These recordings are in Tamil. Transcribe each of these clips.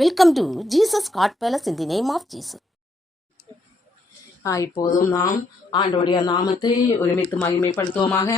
Welcome to Jesus God Palace in the name of Jesus. இப்போதும் நாம் ஆண்டவருடைய நாமத்தை ஒருமித்து மகிமைப்படுத்துவோமாக.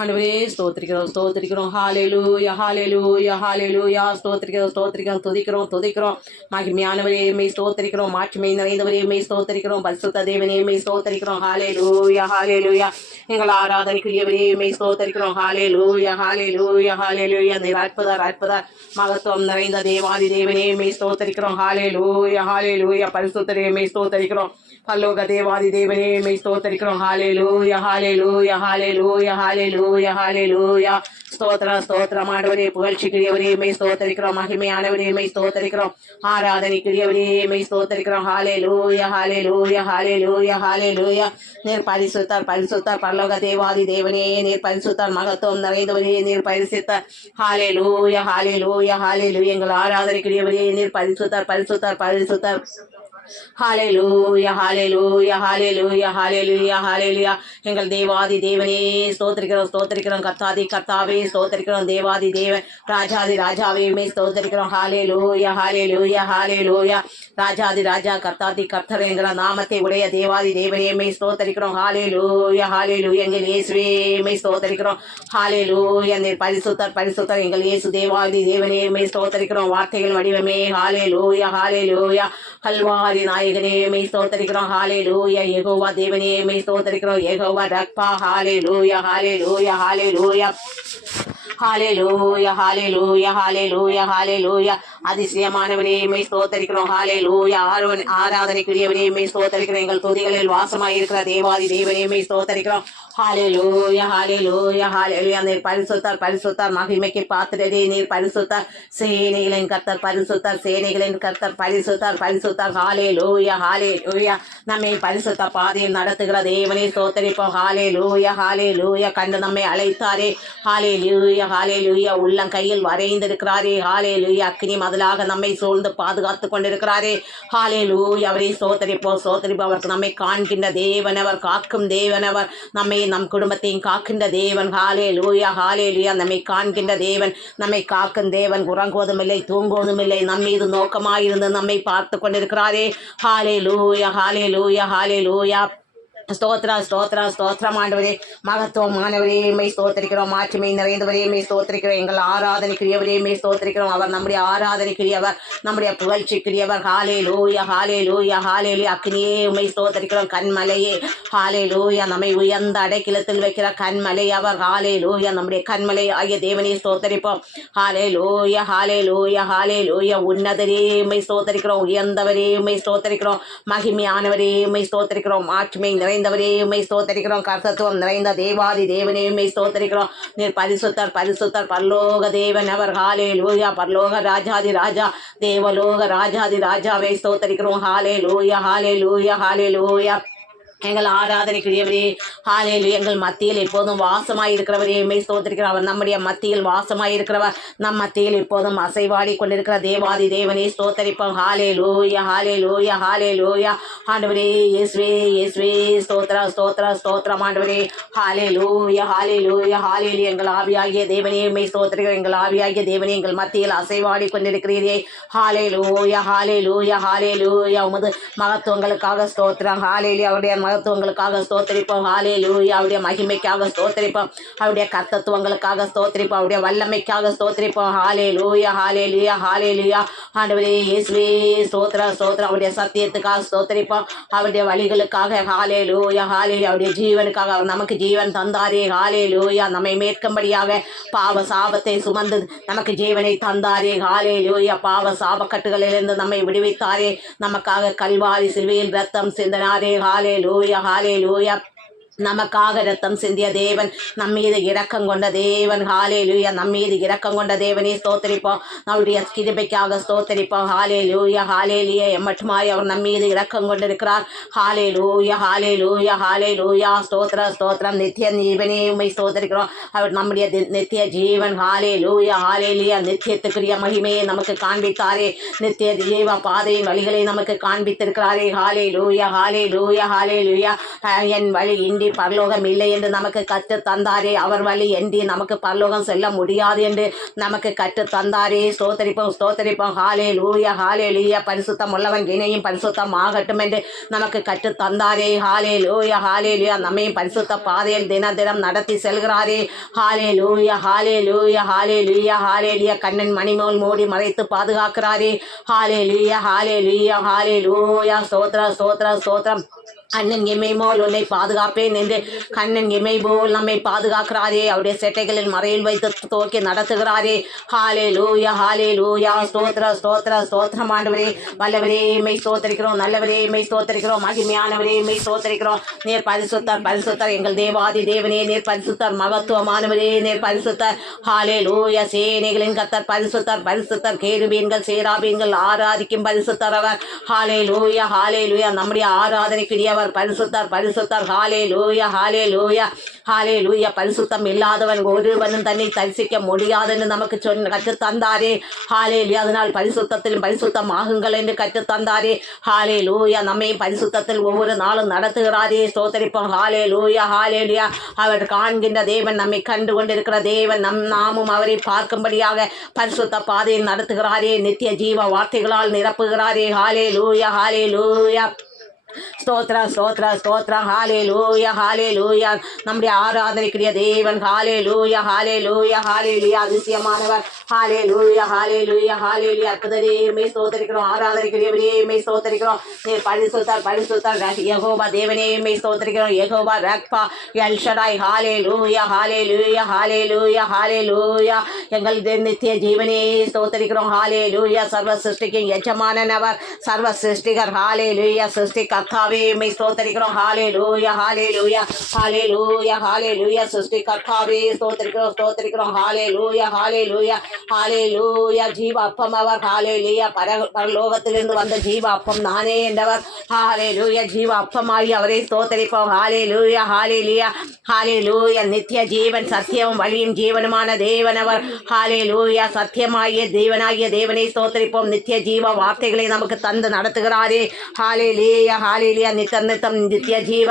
ஆண்டவரே ஸ்தோத்திரிக்கிறோம் ஹalleluya ஹalleluya ஹalleluya ஸ்தோத்திரிக்கிறோம் துதிக்கிறோம் மகிமையானவரே மே ஸ்தோத்திரிக்கிறோம், மாட்சிமை நிறைந்தவரே மே ஸ்தோத்திரிக்கிறோம், பரிசுத்த தேவனே மே ஸ்தோத்திரிக்கிறோம். ஹalleluya ஹalleluya எங்கள் ஆராதனைக்குரியவரே மே ஸ்தோத்திரிக்கிறோம். ஹalleluya ஹalleluya ஹalleluya அற்புத மகத்துவம் நிறைந்த தேவாதி தேவனே மே ஸ்தோத்திரிக்கிறோம். ஹalleluya ஹalleluya பரிசுத்தரே மே ஸ்தோத்திரிக்கிறோம். பரலோக தேவாதி தேவனே மே ஸ்தோத்திரிக்கிறோம். ஹalleluya ஹalleluya ஹalleluya ஹalleluya ஹalleluya ஸ்தோத்திரம் ஆண்டவரே, புகழ்ச்சிக்குரியவரே மே ஸ்தோத்திரிக்கிறோம். மகிமையானவரே மே ஸ்தோத்திரிக்கிறோம். ஆராதனைக்குரியவரே மே ஸ்தோத்திரிக்கிறோம். ஹalleluya ஹalleluya ஹalleluya ஹalleluya நீர் பரிசுத்தர் பரலோக தேவாதி தேவனே, நீர் பரிசுத்தர், மகத்துவம் நிறைந்தவரே நீர் பரிசுத்தர். ஹalleluya ஹalleluya ஹalleluya எங்கள் ஆராதனைக்குரியவரே நீர் பரிசுத்தர். ஹalleluya ஹalleluya ஹalleluya ஹalleluya ஹalleluya எங்கள் தேவாதி தேவனே ஸ்தோத்திரிக்கிறோம். கர்த்தாவே ஸ்தோத்திரிக்கிறோம். தேவாதி தேவன் ராஜாதி ராஜாவே மே ஸ்தோத்திரிக்கிறோம். ஹalleluya ஹalleluya ஹalleluya ராஜாதி ராஜா கர்த்தர் என்கிற நாமத்தை உடைய தேவாதி தேவனே மே ஸ்தோத்திரிக்கிறோம். ஹalleluya ஹalleluya எங்கள் இயேசுவே மே ஸ்தோத்திரிக்கிறோம். ஹalleluya நீர் பரிசுத்தர் எங்கள் இயேசு தேவாதி தேவனே மே ஸ்தோத்திரிக்கிறோம். வார்த்தைகள் வடிவமே ஹalleluya ஹalleluya கல்வாரி நாயகனே மே ஸ்தோத்திரிக்கிறோம். ஹalleluya யெகோவா தேவனே மே ஸ்தோத்திரிக்கிறோம். யெகோவா ரப்பா ஹalleluya hallelujah hallelujah hallelujah hallelujah hallelujah ஹalleluya அதிசயமானவரே மே ஸ்தோத்திரிக்கிறோம். ஹalleluya ஆராதனைக்குரியவரே மே ஸ்தோத்திரிக்கிறோம். எங்கள் துதிகளில் வாசமாய் இருக்கிற தேவாதி தேவனே மே ஸ்தோத்திரிக்கிறோம். ஹalleluya ஹalleluya ஹalleluya நீர் பரிசுத்தர் மகிமைக்கு பாத்திரரே நீர் பரிசுத்தர், சேனைகளின் கர்த்தர் பரிசுத்தர். ஹalleluya ஹalleluya நம்மை பரிசுத்த பாதையில் நடத்துகிற தேவனே ஸ்தோத்திரிப்போம். ஹalleluya ஹalleluya கண்டு நம்மை அழைத்தாரே. ஹalleluya ஹalleluya உள்ளம் கையில் வரைந்திருக்கிறாரே. ஹalleluya அக்கினி மதிலாக நம்மை சூழ்ந்து பாதுகாத்து கொண்டிருக்கிறாரே. ஹalleluya அவரை ஸ்தோத்திரிப்போம். அவருக்கு நம்மை காண்கின்ற தேவனவர், காக்கும் தேவனவர், நம்மை நம் குடும்பத்தையும் காக்கின்ற தேவன். ஹalleluya ஹalleluya நம்மை காண்கின்ற தேவன், நம்மை காக்கும் தேவன், உறங்குவதும் இல்லை தூங்குவதும் இல்லை, நம் மீது நோக்கமாயிருந்து நம்மை பார்த்து கொண்டிருக்கிறாரே. ஹalleluya ஹalleluya ஹalleluya ஸ்தோத்திரம் ஆண்டவரே, மகத்துவமானவரே மே ஸ்தோத்திரிக்கிறோம். மாட்சிமை நிறைந்தவரே மே ஸ்தோத்திரிக்கிறோம். எங்கள் ஆராதனைக்குரியவரே மே ஸ்தோத்திரிக்கிறோம். அவர் நம்முடைய ஆராதனைக்குரியவர், நம்முடைய புகழ்ச்சிக்குரியவர். ஹalleluya ஹalleluya ஹalleluya அக்னியே உம்மை ஸ்தோத்திரிக்கிறோம். கண்மலையே ஹalleluya நம்மை உயர்ந்த அடைக்கலத்தில் வைக்கிற கண்மலை அவர். ஹalleluya நம்முடைய கண்மலை ஆகிய தேவனே ஸ்தோத்திரிப்போம். ஹalleluya ஹalleluya ஹalleluya உன்னதரே உம்மை ஸ்தோத்திரிக்கிறோம். உயர்ந்தவரே உம்மை ஸ்தோத்திரிக்கிறோம். மகிமையானவரே உம்மை ஸ்தோத்திரிக்கிறோம். மாட்சிமை நிறைந்தவரே உம்மை ஸ்தோத்திரிக்கிறோம். கர்த்தத்துவம் நிறைந்த தேவாதி தேவனே உம்மை ஸ்தோத்திரிக்கிறோம். நீர் பரிசுத்தர் பரலோக தேவன் அவர். ஹalleluya பரலோக ராஜாதி ராஜா, தேவலோக ராஜாதி ராஜாவை ஸ்தோத்திரிக்கிறோம். ஹalleluya ஹalleluya ஹalleluya எங்கள் ஆராதனைக்குரியவரே ஹalleluya எங்கள் மத்தியில் எப்போதும் வாசமாய் இருக்கிறவரே உம்மை ஸ்தோத்திரிக்கிறோம். அவர் நம்முடைய மத்தியில் வாசமாய் இருக்கிறவர், நம் மத்தியில் எப்போதும் அசைவாடி கொண்டிருக்கிற தேவாதி தேவனே ஸ்தோத்திரிப்போம். ஹalleluya ஹalleluya ஹalleluya ஆண்டவரே இயேசுவே ஸ்தோத்திரம் ஆண்டவரே. ஹalleluya ஹalleluya ஹalleluya எங்கள் ஆவியாகிய தேவனே உம்மை ஸ்தோத்திரிக்கிறோம். எங்கள் ஆவியாகிய தேவனே எங்கள் மத்தியில் அசைவாடி கொண்டிருக்கிறீரே. ஹalleluya ஹalleluya ஹalleluya உமது மகத்துவங்களுக்காக ஸ்தோத்திரம். ஹalleluya அவருடைய மகத்துவங்களுக்காக ஸ்தோத்திரிப்போம். ஹalleluya அவருடைய மகிமைக்காக ஸ்தோத்திரிப்போம். அவருடைய கர்த்தத்துவங்களுக்காக ஸ்தோத்திரிப்போம். அவருடைய வல்லமைக்காக ஸ்தோத்திரிப்போம். ஹalleluya ஹalleluya ஹalleluya ஆண்டவரே இயேசுவே ஸ்தோத்திரம். அவருடைய சத்தியத்துக்காக ஸ்தோத்திரிப்போம். அவருடைய வழிகளுக்காக ஹalleluya ஹalleluya அவருடைய ஜீவனுக்காக அவர் நமக்கு ஜீவன் தந்தாரே. ஹalleluya நம்மை மேற்கும்படியாக பாவ சாபத்தை சுமந்து நமக்கு ஜீவனை தந்தாரே. ஹalleluya பாவ சாபக்கட்டுகளிலிருந்து நம்மை விடுவித்தாரே. நமக்காக கல்வாரி சிலுவையில் ரத்தம் சிந்தினாரே. ஹalleluya ஹalleluya நமக்காக ரத்தம் சிந்திய தேவன், நம்மீது இரக்கம் கொண்ட தேவன். ஹalleluya நம்மீது இரக்கம் கொண்ட தேவனே ஸ்தோத்திரிப்போம். நம்முடைய கிருபைக்காக ஸ்தோத்திரிப்போம். ஹalleluya ஹalleluya எம்மட்டுமாய் அவர் நம்மீது இரக்கம் கொண்டிருக்கிறார். ஹalleluya ஹalleluya ஹalleluya ஸ்தோத்திரம். நித்திய ஜீவனே உம்மை ஸ்தோத்திரிக்கிறோம். அவர் நம்முடைய நித்திய ஜீவன். ஹalleluya ஹalleluya நித்தியத்துக்குரிய மகிமையை நமக்கு காண்பித்தாரே. நித்திய ஜீவ பாதையின் வழிகளை நமக்கு காண்பித்திருக்கிறாரே. ஹalleluya ஹalleluya ஹalleluya என் வழி இன்றி பரலோகம் இல்லை என்று நமக்கு கற்று தந்தாரே. அவர் வழி இன்றி நமக்கு பரலோகம் செல்ல முடியாது என்று நமக்கு கற்று தந்தாரே. ஸ்தோத்தரிப்போம் ஸ்தோத்தரிப்போம். ஹalleluya ஹalleluya. பரிசுத்தம் உள்ளவன் இணையும் பரிசுத்தம் ஆகட்டும் என்று நமக்கு கற்று தந்தாரே. ஹalleluya ஹalleluya. நம்மையும் பரிசுத்த பாதையில் தினம் நடத்தி செல்கிறாரே. ஹalleluya ஹalleluya ஹalleluya ஹalleluya. கண்ணன் மணிமோல் மூடி மறைத்து பாதுகாக்கிறாரே. ஹalleluya ஹalleluya ஹalleluya. ஸ்தோத்திரம் ஸ்தோத்திரம் ஸ்தோத்திரம். அண்ணன் இமை போல் உன்னை பாதுகாப்பேன் என்று கண்ணன் இமை போல் நம்மை பாதுகாக்கிறாரே. அவருடைய செட்டைகளில் மறையில் வைத்து தோக்கி நடத்துகிறாரே. ஹalleluya ஹalleluya. ஸ்தோத்திர ஸ்தோத்திர ஸ்தோத்திரம். ஆண்டவரே வல்லவரே மெய் ஸ்தோத்திரிக்கிறோம். நல்லவரே மெய் ஸ்தோத்திரிக்கிறோம். மகிமையானவரே மெய் ஸ்தோத்திரிக்கிறோம். நீர் பரிசுத்தர் பரிசுத்தர் எங்கள் தேவாதி தேவனே. நீர் பரிசுத்தர் மகத்துவமானவரே. நீர் பரிசுத்தர். ஹalleluya. சேனைகளின் கர்த்தர் பரிசுத்தர் பரிசுத்தர். கேருபீன்கள் சேராபீன்கள் ஆராதிக்கும் பரிசுத்தர் அவர். ஹalleluya ஹalleluya. நம்முடைய ஆராதனைக்குரியவர் பரிசுத்தர் பரிசுத்தர். ஹalleluya ஹalleluya ஹalleluya. பரிசுத்தம் இல்லாதவன் ஒருவனும் தன்னை தரிசிக்க முடியாதுன்னு நமக்கு கற்று தந்தாரே. ஹalleluya. அதனால் பரிசுத்தத்திலும் பரிசுத்தம் ஆகுங்கள் என்று கற்று தந்தாரே. ஹalleluya. நம்மை பரிசுத்தத்தில் ஒவ்வொரு நாளும் நடத்துகிறாரே. ஸ்தோத்திரிப்போம். ஹalleluya ஹalleluya. அவர் காண்கின்ற தேவன், நம்மை கண்டு கொண்டிருக்கிற தேவன். நாமும் அவரை பார்க்கும்படியாக பரிசுத்த பாதையில் நடத்துகிறாரே. நித்திய ஜீவ வார்த்தைகளால் நிரப்புகிறாரே. ஹalleluya ஹalleluya. ஸ்தோத்ரா ஸ்தோத்ரா ஸ்தோத்ரா. ஹalleluya ஹalleluya. நம்முடைய ஆராதனைக்குரிய தேவன். ஹalleluya ஹalleluya ஹalleluya. அதிசயமானவர். ஹalleluya ஹalleluya ஹalleluya. அற்புதரே மெய் ஸ்தோத்திரிக்கிறோம். ஆராதனைக்குரியவரே மெய் ஸ்தோத்திரிக்கிறோம். நீர் பரிசுத்தர் பரிசுத்தர். யெகோவா தேவனே மெய் ஸ்தோத்திரிக்கிறோம். Jehovah Rapha El Shaddai. Hallelujah hallelujah hallelujah hallelujah. எங்கள் நித்திய ஜீவனே ஸ்தோத்திரிக்கிறோம். ஹalleluya. சர்வ சிருஷ்டிக்கு எஜமானவர் சர்வ சிருஷ்டிகர். ஹalleluya. சிருஷ்டி கர்த்தாவே மெய் ஸ்தோத்திரிக்கிறோம். ஹalleluya ஹalleluya ஹalleluya ஹalleluya. சிருஷ்டி கர்த்தாவே ஸ்தோத்திரிக்கிறோம் ஸ்தோத்திரிக்கிறோம். ஹalleluya ஹalleluya ஹalleluya. ஜீவ அப்பம் அவர். ஹalleluya. பரலோகத்திலிருந்து வந்த ஜீவ அப்பம் நானே என்றவர். ஹalleluya. ஜீவ அப்பமாகி அவரை ஸ்தோத்திரிப்போம். ஹalleluya ஹalleluya ஹalleluya. நித்திய ஜீவன் சத்தியமும் வழியும் ஜீவனுமான தேவன் அவர். ஹalleluya. சத்தியமாகிய தேவனாகிய தேவனை ஸ்தோத்திரிப்போம். நித்திய ஜீவ வார்த்தைகளை நமக்கு தந்து நடத்துகிறாரே. ஹalleluya ஹalleluya. நித்தம் நித்திய ஜீவ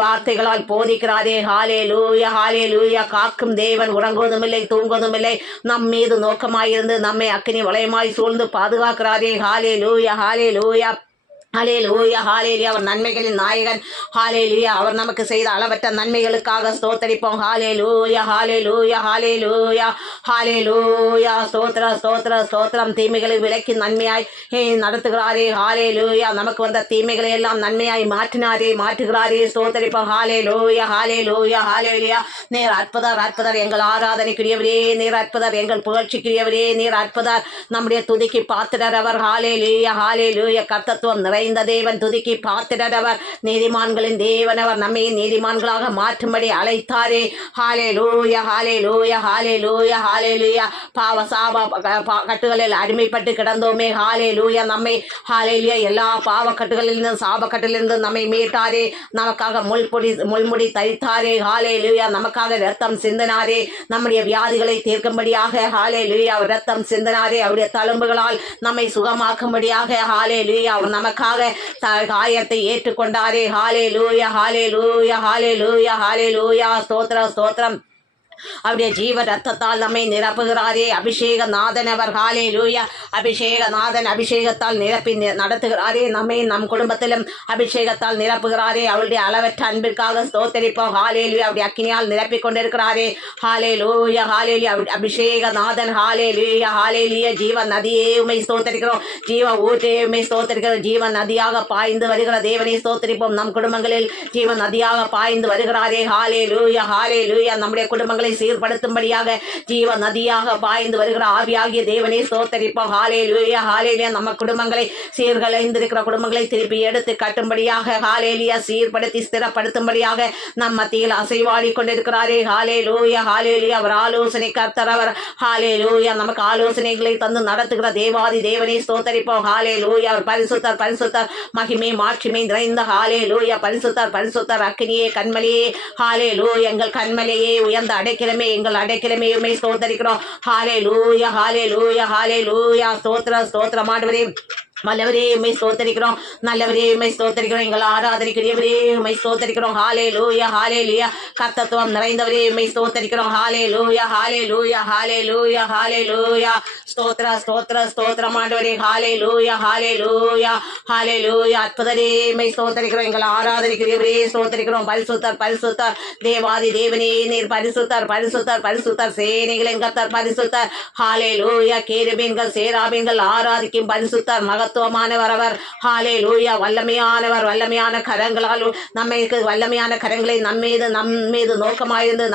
வார்த்தைகளால் போதிக்கிறாரே. ஹalleluya ஹalleluya. காக்கும் தேவன் உறங்குவதும் இல்லை தூங்குவதும் இல்லை. நம் மீது நோக்கமாயிருந்து நம்மை அக்கினி வளையமாய் சூழ்ந்து பாதுகாக்கிறாரே. ஹalleluya ஹalleluya ஹalleluya ஹalleluya. அவர் நன்மைகளின் நாயகன். ஹalleluya. அவர் நமக்கு செய்த அளவற்ற நன்மைகளுக்காக ஸ்தோத்திரிப்போம். ஹalleluya ஹalleluya ஹalleluya ஹalleluya. ஸ்தோத்திர ஸ்தோத்திர ஸ்தோத்திரம். தீமைகளை விலக்கி நன்மையாய் நடத்துகிறாரே. ஹalleluya. நமக்கு வந்த தீமைகளை எல்லாம் நன்மையாய் மாற்றுகிறாரே. ஸ்தோத்திரிப்போம். ஹalleluya ஹalleluya ஹalleluya. நீர் அற்புதர் அற்புதர். எங்கள் ஆராதனைக்குரியவரே நீர் அற்புதர். எங்கள் புகழ்ச்சிக்குரியவரே நீர் அற்புதர். நம்முடைய துதிக்கு பாத்திரர் அவர். ஹalleluya ஹalleluya. கர்த்தத்துவம் நிறைந்த தேவன். துதிக்கு பாத்திரர். நீதிமான்களின் தேவன் அவர். நம்மை நீதிமான்களாக மாற்றும்படி அழைத்தாரே. ஹalleluya ஹalleluya ஹalleluya ஹalleluya. பாவ சாப கட்டுகளில் அடிமைப்பட்டு கிடந்தோமே. ஹalleluya. நம்மை ஹalleluya எல்லா பாவ கட்டுகளிலிருந்து சாப கட்டிலிருந்து நம்மை மீட்டாரே. நமக்காக முள்முடி தரித்தாரே. ஹalleluya. நமக்காக இரத்தம் சிந்தினாரே. நம்முடைய வியாதிகளை தீர்க்கும்படியாக ஹalleluya அவர் இரத்தம் சிந்தினாரே. அவருடைய தழும்புகளால் நம்மை சுகமாக்கும்படியாக ஹalleluya அவர் நமக்காக காயத்தை ஏற்றுக்கொண்டாரே. ஹalleluya ஹalleluya ஹalleluya ஹalleluya. ஸ்தோத்திரம் ஸ்தோத்திரம். அவருடைய ஜீவ ரத்தத்தால் நம்மை நிரப்புகிறாரே. அபிஷேகநாதன் அவர். ஹalleluya. அபிஷேகநாதன் அபிஷேகத்தால் நிரப்பி நடத்துகிறாரே. நம்மை நம் குடும்பத்திலும் அபிஷேகத்தால் நிரப்புகிறாரே. அவருடைய அளவற்ற அன்பிற்காக ஸ்தோத்திரிப்போம். ஹalleluya. அவருடைய அக்கினியால் நிரப்பிக் கொண்டிருக்கிறாரே. ஹalleluya ஹalleluya. அபிஷேகநாதன். ஹalleluya ஹalleluya. ஜீவ நதியே உம்மை ஸ்தோத்திரிக்கிறோம். ஜீவ ஊற்றே உம்மை ஸ்தோத்திரிக்கிறோம். ஜீவ நதியாக பாய்ந்து வருகிற தேவனை ஸ்தோத்திரிப்போம். நம் குடும்பங்களில் ஜீவ நதியாக பாய்ந்து வருகிறாரே. ஹalleluya ஹalleluya. நம்முடைய குடும்பங்களை சீர்படுத்தும்படியாக ஜீவ நதியாக பாய்ந்து வருகிற ஆவியாகிய தேவனை ஸ்தோத்திரிப்போம். ஹalleluya ஹalleluya. நம்ம குடும்பங்களை சீர்குலைந்திருக்கிற குடும்பங்களை திருப்பி எடுத்து கட்டும்படியாக ஹalleluya சீர்படுத்தி ஸ்திரப்படுத்தும்படியாக நம் மத்தியில் அசைவாடி கொண்டிருக்கிறாரே. ஹalleluya ஹalleluya. அவர் ஆலோசனை கர்த்தர் அவர். ஹalleluya. நமக்கு ஆலோசனைகளை தந்து நடத்துகிற தேவாதி தேவனை ஸ்தோத்திரிப்போம். ஹalleluya. அவர் பரிசுத்தர் பரிசுத்தர். மகிமை மாட்சிமை நிறைந்த ஹalleluya. பரிசுத்தர் பரிசுத்தர். அக்கினியே கண்மலையே ஹalleluya. எங்கள் கண்மலையே உயர்ந்த அடைக்கலமே எங்கள் அடைக்கலமே உம்மை ஸ்தோத்திரிக்கிறோம். ஹalleluya ஹalleluya ஹalleluya. ஸ்தோத்திர ஸ்தோத்திரம் ஆண்டவரே. வல்லவரே உம்மை ஸ்தோத்தரிக்கிறோம், நல்லவரே உம்மை ஸ்தோத்தரிக்கிறோம், எங்கள் ஆராதனைக்குரியவரே உம்மை ஸ்தோத்தரிக்கிறோம். ஹalleluya ஹalleluya. கர்த்தத்துவம் நிறைந்தவரே உம்மை ஸ்தோத்தரிக்கிறோம். ஹalleluya ஹalleluya ஹalleluya ஹalleluya. ஸ்தோத்திர ஸ்தோத்திர ஸ்தோத்திரம் ஆண்டவரே. ஹalleluya ஹalleluya ஹalleluya. அற்புதரே உம்மை ஸ்தோத்தரிக்கிறோம், எங்கள் ஆராதனைக்குரியவரே ஸ்தோத்தரிக்கிறோம். பரிசுத்தர் பரிசுத்தர் தேவாதி தேவனே நீர் பரிசுத்தர் பரிசுத்தர் பரிசுத்தர் சேனைகளின் கர்த்தர் பரிசுத்தர். ஹalleluya. கேருபீன்கள் சேராபீன்கள் ஆராதிக்கும் பரிசுத்தர் மகத்துவமானவர் அவர். ஹalleluya. வல்லமையானவர், வல்லமையான கரங்களால் நம்மைக்கு வல்லமையான கரங்களை நம்மீது நோக்கமாயிருந்து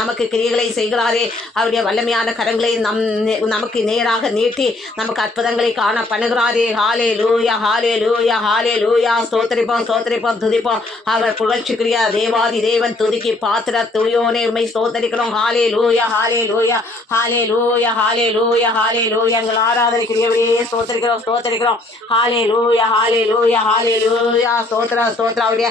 நமக்கு கிரியைகளை செய்கிறாரே. அவருடைய வல்லமையான கரங்களை நமக்கு நேராக நீட்டி நமக்கு அற்புதங்களை காண பண்ணுகிறாரே. ஹalleluya ஹalleluya ஹalleluya. ஸ்தோத்திரிப்போம் ஸ்தோத்திரிப்போம் துதிப்போம். அவர் புகழ்ச்சிக்குரிய தேவாதி தேவன் துதிக்கு பாத்திர தூயோனே உம்மை ஸ்தோத்திரிக்கிறோம். ஹalleluya ஹalleluya ஹalleluya ஹalleluya ஹalleluya. எங்கள் ஆராதனைக்குரியவரே ஸ்தோத்திரிக்கிறோம் ஸ்தோத்திரிக்கிறோம். ஹalleluya ஹalleluya ஹalleluya. ஸ்தோத்திர ஸ்தோத்திர. அவருடைய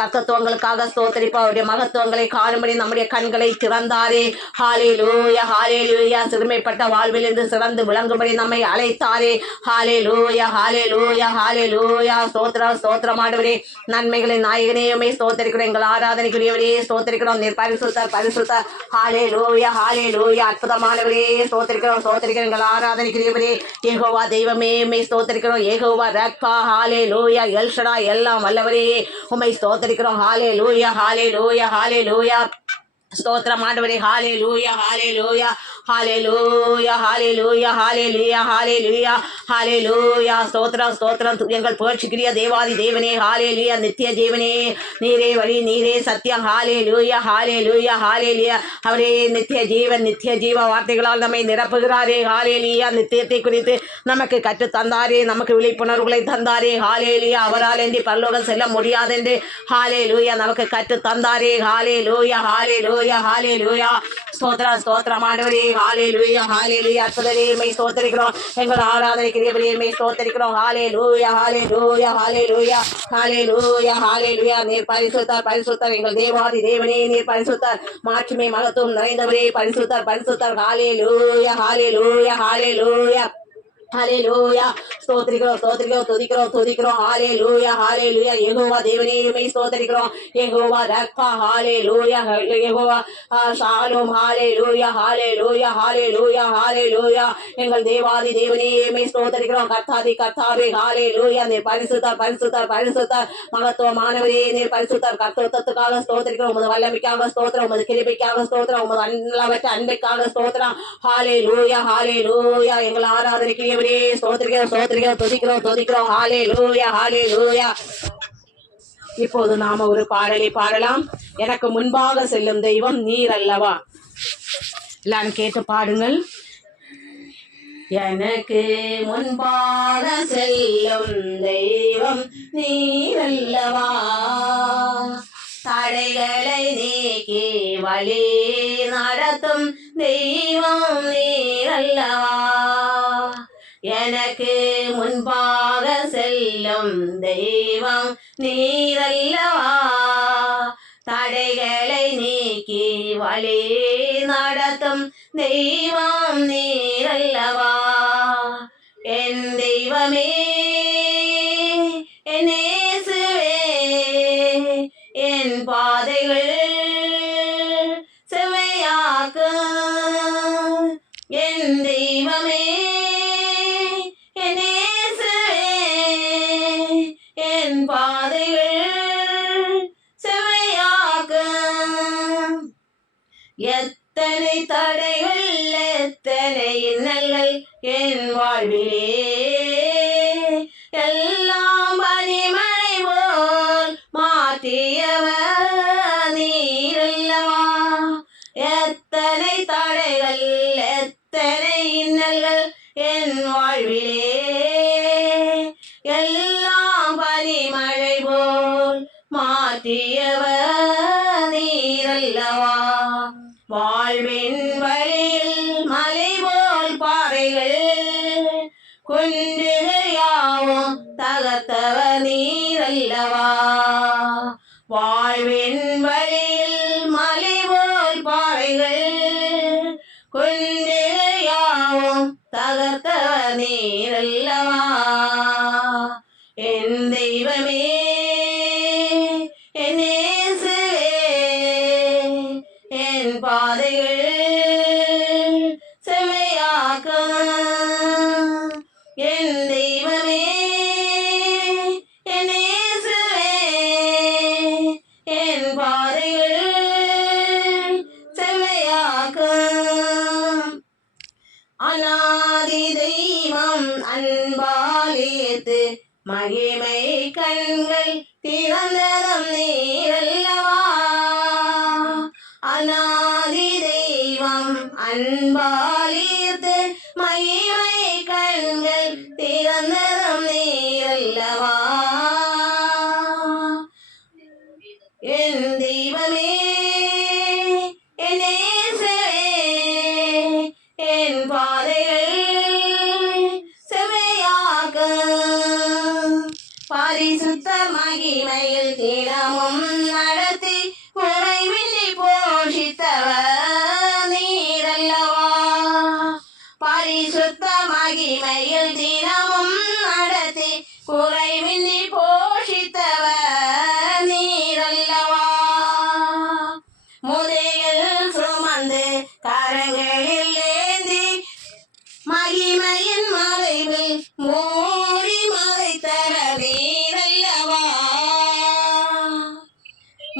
கர்த்தத்துவங்களுக்காக ஸ்தோத்திரிப்போம். அவருடைய மகத்துவங்களை காணும்படி நம்முடைய கண்களை திறந்தாரே. ஹalleluya ஹalleluya. சிறுமைப்பட்ட வாழ்விலிருந்து சிறந்து விளங்கும்படி நம்மை அழைத்தாரே. ஹalleluya ஹalleluya ஹalleluya. ஸ்தோத்திர ஸ்தோத்திரம் ஆண்டவரே. நன்மைகளின் நாயகனே உம்மை ஸ்தோத்திரிக்கிறோம், எங்கள் ஆராதனைக்குரியவரே ஸ்தோத்திரிக்கிறோம். நீர் பரிசுத்தர் பரிசுத்தர். ஹalleluya ஹalleluya. அற்புதமானவரே ஸ்தோத்திரிக்கிறோம் ஸ்தோத்திரிக்கிறோம், எங்கள் ஆராதனைக்குரியவரே. யெகோவா தெய்வமே உம்மை ஸ்தோத்திரிக்கிறோம். யெகோவா ரப்பா. ஹalleluya. எல் ஷடாய் எல்லாம் வல்லவரே உம்மை ஸ்தோத்திரிக்கிறோம். ஹalleluya ஹalleluya ஹalleluya. ஸ்தோத்திரம் ஆண்டவரே. ஹalleluya hallelujah hallelujah hallelujah hallelujah hallelujah ஹalleluya. ஸ்தோத்திரம் ஸ்தோத்திரம் எங்கள் புகழ்ச்சிக்குரிய தேவாதி தேவனே. ஹalleluya. நித்திய ஜீவனே நீரே வழி நீரே சத்தியம். ஹalleluya ஹalleluya ஹalleluya. அவரே நித்திய ஜீவன் நித்திய ஜீவ வார்த்தைகளால் நம்மை நிரப்புகிறாரே. ஹalleluya. நித்தியத்தை குறித்து நமக்கு கற்று தந்தாரே, நமக்கு விழிப்புணர்வுகளை தந்தாரே. ஹalleluya. அவரால் என்று பரலோகம் செல்ல முடியாதென்று ஹalleluya நமக்கு கற்று தந்தாரே. ஹalleluya ஹalleluya ஹalleluya. ஸ்தோத்திர ஸ்தோத்திரம் ஆண்டவரே. ஹalleluya ஹalleluya. அற்புதரே உம்மை ஸ்தோத்திரிக்கிறோம், எங்கள் ஆராதனைக்குரியவரே உம்மை ஸ்தோத்திரிக்கிறோம். ஹalleluya ஹalleluya ஹalleluya ஹalleluya ஹalleluya. நீர் பரிசுத்தர் பரிசுத்தர், எங்கள் தேவாதி தேவனே நீர் பரிசுத்தர். மாட்சிமை மகத்துவம் நிறைந்தவரே பரிசுத்தர் பரிசுத்தர். ஹalleluya ஹalleluya ஹalleluya ஹalleluya. ஸ்தோத்திரிக்கிறோம் ஸ்தோத்திரிக்கிறோம் துதிக்கிறோம் துதிக்கிறோம். ஹalleluya ஹalleluya. யெகோவா தேவனே உம்மை ஸ்தோத்திரிக்கிறோம். யெகோவா ரப்பா. ஹalleluya யெகோவா ஷாலோம். ஹalleluya ஹalleluya ஹalleluya ஹalleluya. எங்கள் தேவாதி தேவனே உம்மை ஸ்தோத்திரிக்கிறோம். கர்த்தாதி கர்த்தாவே. ஹalleluya. நீர் பரிசுத்தர் பரிசுத்தர் பரிசுத்தர். மகத்துவமானவரே நீர் பரிசுத்தர். கர்த்தத்துவத்துக்காக ஸ்தோத்திரிக்கிறோம். உமது வல்லமைக்காக ஸ்தோத்திரம், உமது கிருபைக்காக ஸ்தோத்திரம், உமது அன்பற்ற அன்பைக்காக ஸ்தோத்திரம். ஹalleluya ஹalleluya. எங்கள் ஆராதனைக்கு ஸ்தோத்திரிக்கிறோம் ஸ்தோத்திரிக்கிறோம் துதிக்கிறோம் துதிக்கிறோம். ஹalleluya ஹalleluya. இப்போது நாம ஒரு பாடலை பாடலாம். எனக்கு முன்பாக செல்லும் தெய்வம் நீர் அல்லவா. எல்லாரும் கேட்டு பாடுங்கள். எனக்கு முன்பாக செல்லும் தெய்வம் நீர் அல்லவா, தடைகளை நீக்கி வழி நடத்தும் தெய்வம் நீர் அல்லவா. எனக்கு முன்பாக செல்லும் தெய்வம் நீரல்லவா, தடைகளை நீக்கி வழி நடத்தும் தெய்வம் நீரல்லவா. என் தெய்வமே என் இயேசுவே, என் பாதைகள் செவ்வையாக்கும். என் தெய்வமே என் பாதைகள் செவ்வையாக்கும். எத்தனை தடைகள் எத்தனை இன்னல்கள் என் வாழ்விலே, எல்லாம் பனிமழை போல் மாற்றியவர் நீரல்லவா. எத்தனை தடைகள் எத்தனை இன்னல்கள் என் வாழ்விலே, எல்லாம் பனிமழை போல் மாற்றியவர் நீரல்லவா. வாழ்வின் வழியில் மலை போல் பாறைகள் குன்றுகள் யாவும் தகர்த்தவர் நீரல்லவா. வாழ்வின் வழியில் மலை போல் பாறைகள் குன்றுகள் யாவும் தகர்த்தவர் நீரல்லவா. அநாதி தெய்வம் அன்பாலேத்து மகிமை கண்கள் திறந்ததும் நீரல்லவா. அநாதி தெய்வம் அன்பாலேத்து மகிமை கண்கள் திறந்ததும் நீரல்லவா. என் தெய்வமே என் இயேசுவே, என் பாதைகள் செம்மையாக்க பரிசுத்த மகிமையில் தினமும் நடத்தி குறைவின்றி போஷித்தவர் நீரல்லவா. பரிசுத்த மகிமையில் தினமும் நடத்தி குறைவின்றி போஷித்தவர் நீரல்லவா. முதையில் சுமந்து கரங்களில் ஏந்தி மகிமையின் மறைவில் மூடி மறைத்தர நீரல்லவா.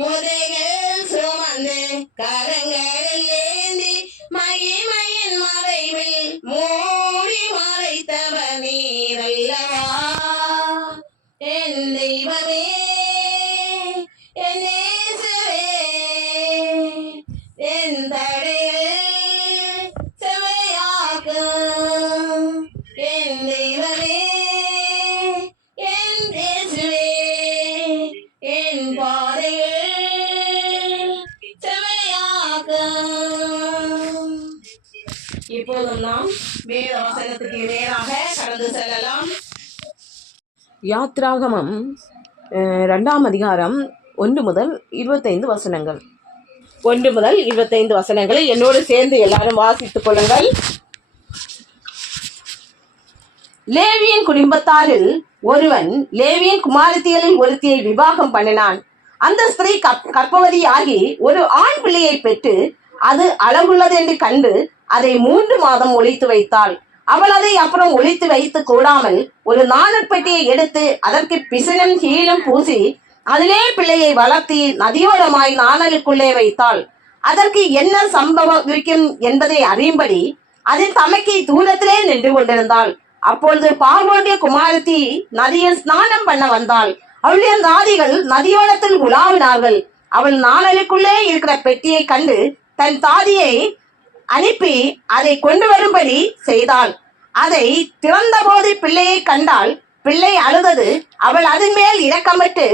முதையில் சுமந்து கரங்களில் ஏந்தி மகிமையின் மறைவில் மூடி மறைத்தவர் நீரல்லவா. என் தெய்வமே என் இயேசுவே, என் தடைகள் செம்மையாக்கும். என் தெய்வமே என் இயேசுவே, என் பாதைகள் செம்மையாக்கும். இப்போதும் நாம் வேத வசனத்துக்கு நேராக கடந்து செல்லலாம். யாத்ராகமம் 2ஆம் அதிகாரம் 1 முதல் 25 வசனங்கள். 1 முதல் 25 வசனங்களை என்னோடு சேர்ந்து எல்லாரும் வாசித்துக் கொள்ளுங்கள். லேவியின் குடும்பத்தாரில் ஒருவன் லேவியின் குமாரத்திகளில் ஒருத்தியை விவாகம் பண்ணினான். அந்த ஸ்திரீ கர்ப்பவதியாகி ஒரு ஆண் பிள்ளையை பெற்று அது அழகுள்ளது என்று கண்டு அதை 3 மாதம் ஒளித்து வைத்தாள். அவள் அதை அப்புறம் ஒளித்து வைத்து கூடாமல் ஒரு நாணற்பெட்டியை எடுத்து அதற்கு பிசினும் கீழும் பூசி அதிலே பிள்ளையை வளர்த்தி நதியோரமாய் நாணலுக்குள்ளே வைத்தாள். அதற்கு என்ன சம்பவிக்கும் என்பதை அறியும்படி அதில் தமக்கி தூரத்திலே நின்று கொண்டிருந்தாள். அப்பொழுது பார்வோனுடைய குமாரத்தி நதியில் ஸ்நானம் பண்ண வந்தாள். அவளுடைய நாதிகள் நதியோரத்தில் உலாவினார்கள். அவள் நாணலுக்குள்ளே இருக்கிற பெட்டியை கண்டு தன் தாதியை அனுப்பி அதை கொண்டு வரும்படி செய்தாள். அதை திறந்த போது பிள்ளையை கண்டாள். பிள்ளை அழுதது. அவள் அதன் மேல் இரக்கமிட்டு